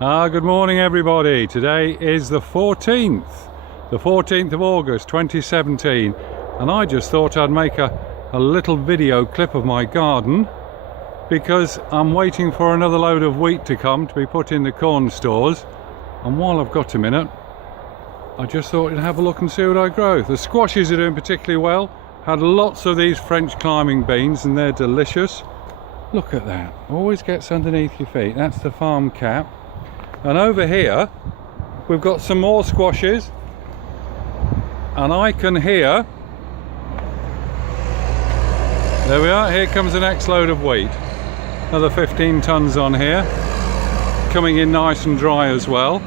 Good morning everybody. Today is the 14th of August 2017, and I just thought I'd make a little video clip of my garden because I'm waiting for another load of wheat to come to be put in the corn stores, and while I've got a minute I just thought I'd have a look and see what I grow. The squashes are doing particularly well. Had lots of these French climbing beans and they're delicious. Look at that, always gets underneath your feet. That's the farm cap. And over here we've got some more squashes, and I can hear, there we are, here comes the next load of wheat. Another 15 tons on here, coming in nice and dry as well.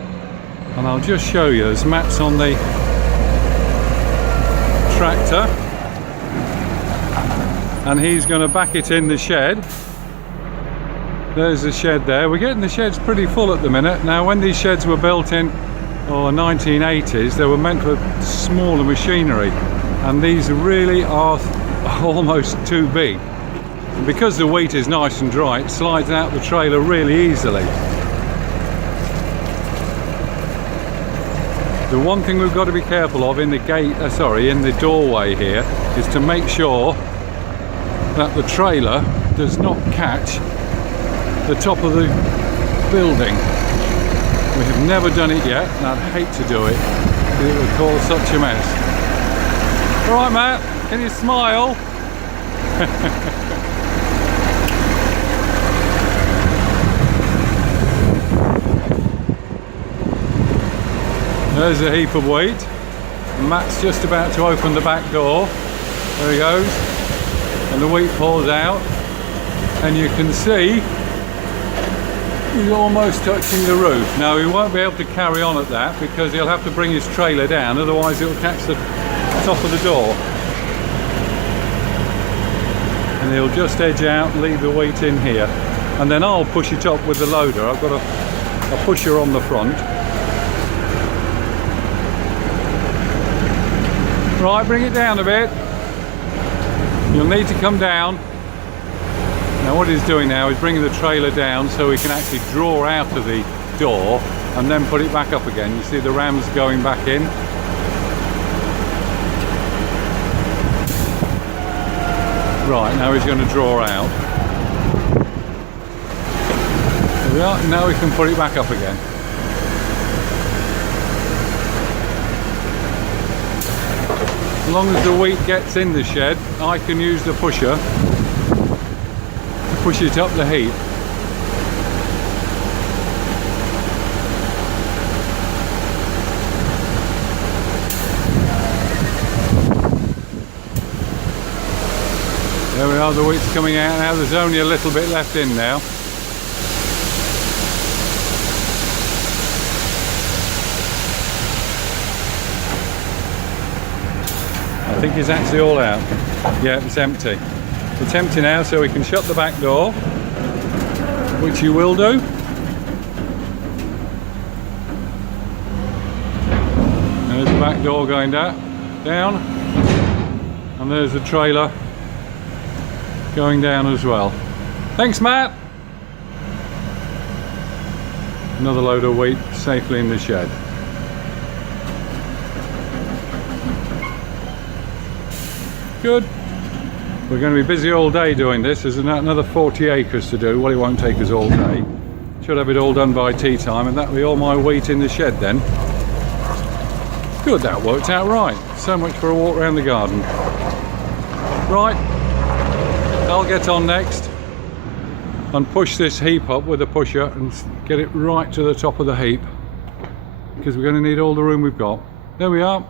And I'll just show you, as Matt's on the tractor and he's going to back it in the shed. There's the shed there. We're getting the sheds pretty full at the minute. Now, when these sheds were built in the 1980s, they were meant for smaller machinery, and these really are almost too big. And because the wheat is nice and dry, it slides out the trailer really easily. The one thing we've got to be careful of in the in the doorway here is to make sure that the trailer does not catch the top of the building. We have never done it yet, and I'd hate to do it because it would cause such a mess. All right, Matt, can you smile? There's a heap of wheat. Matt's just about to open the back door. There he goes. And the wheat pours out. And you can see he's almost touching the roof. Now, he won't be able to carry on at that because he'll have to bring his trailer down, otherwise it'll catch the top of the door. And he'll just edge out and leave the wheat in here. And then I'll push it up with the loader. I've got a pusher on the front. Right, bring it down a bit. You'll need to come down. Now what he's doing now is bringing the trailer down so he can actually draw out of the door and then put it back up again. You see the rams going back in. Right, now he's going to draw out. There we are. Now we can put it back up again. As long as the wheat gets in the shed, I can use the pusher to push it up the heap. There we are, the wheat's coming out now. There's only a little bit left in now. I think it's actually all out. Yeah, it's empty. It's empty now, so we can shut the back door, which you will do. There's the back door going down, and there's the trailer going down as well. Thanks, Matt. Another load of wheat safely in the shed. Good. We're going to be busy all day doing this. There's another 40 acres to do. Well, it won't take us all day. Should have it all done by tea time, and that'll be all my wheat in the shed then. Good, that worked out right. So much for a walk around the garden. Right, I'll get on next and push this heap up with a pusher and get it right to the top of the heap, because we're going to need all the room we've got. There we are.